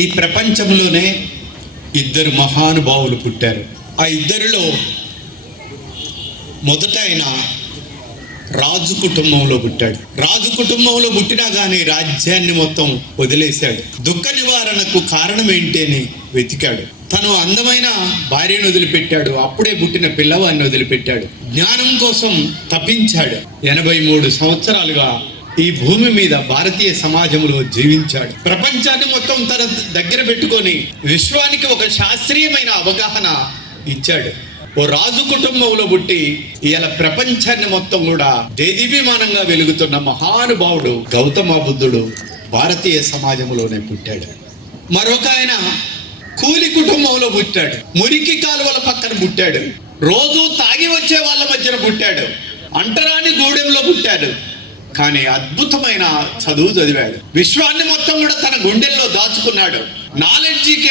ఈ ప్రపంచంలోనే ఇద్దరు మహానుభావులు పుట్టారు. ఆ ఇద్దరిలో మొదట ఆయన రాజు కుటుంబంలో పుట్టాడు. రాజు కుటుంబంలో పుట్టినా కానీ రాజ్యాన్ని మొత్తం వదిలేశాడు. దుఃఖ నివారణకు కారణం ఏంటి అని వెతికాడు. తను అందమైన భార్యను వదిలిపెట్టాడు. అప్పుడే పుట్టిన పిల్లవాడిని వదిలిపెట్టాడు. జ్ఞానం కోసం తపించాడు. 83 సంవత్సరాలుగా ఈ భూమి మీద భారతీయ సమాజంలో జీవించాడు. ప్రపంచాన్ని మొత్తం తన దగ్గర పెట్టుకొని విశ్వానికి ఒక శాస్త్రీయమైన అవగాహన ఇచ్చాడు. ఓ రాజు కుటుంబంలో పుట్టి ఇలా ప్రపంచాన్ని మొత్తం కూడా దేదీప్యమానంగా వెలుగుతున్న మహానుభావుడు గౌతమ బుద్ధుడు భారతీయ సమాజంలోనే పుట్టాడు. మరొక ఆయన కూలి కుటుంబంలో పుట్టాడు. మురికి కాలువల పక్కన పుట్టాడు. రోజు తాగి వచ్చే వాళ్ళ మధ్యన పుట్టాడు. అంటరాని గూడెంలో పుట్టాడు. కానీ అద్భుతమైన చదువు చదివాడు. విశ్వాన్ని మొత్తం కూడా తన గుండెల్లో దాచుకున్నాడు. నాలెడ్జికి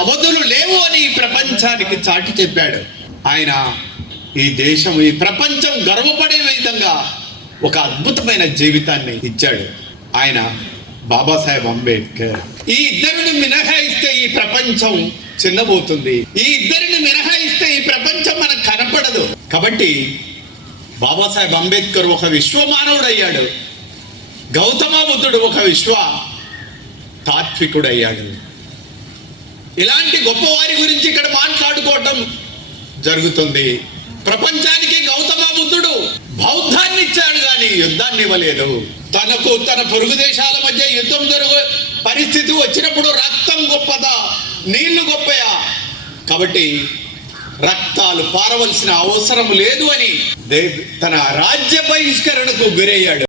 అవధులు లేవు అని ఈ ప్రపంచానికి చాటి చెప్పాడు. ఆయన ఈ దేశం, ఈ ప్రపంచం గర్వపడే విధంగా ఒక అద్భుతమైన జీవితాన్ని ఇచ్చాడు. ఆయన బాబాసాహెబ్ అంబేద్కర్. ఈ ఇద్దరిని మినహాయిస్తే ఈ ప్రపంచం చిన్నబోతుంది. ఈ ఇద్దరిని మినహాయిస్తే ఈ ప్రపంచం మనకు కనపడదు. కాబట్టి బాబాసాహెబ్ అంబేద్కర్ ఒక విశ్వమానవుడు అయ్యాడు. గౌతమ బుద్ధుడు ఒక విశ్వ తాత్వికుడు అయ్యాడు. ఇలాంటి గొప్పవారి గురించి ఇక్కడ మాట్లాడుకోవటం జరుగుతుంది. ప్రపంచానికి గౌతమ బుద్ధుడు బౌద్ధాన్ని ఇచ్చాడు కానీ యుద్ధాన్ని ఇవ్వలేదు. తన పొరుగు దేశాల మధ్య యుద్ధం పరిస్థితి వచ్చినప్పుడు రక్తం గొప్పదా, నీళ్లు గొప్పయా? కాబట్టి రక్తాలు పారవలసిన అవసరం లేదు అని తన రాజ్య బహిష్కరణకు గురయ్యాడు.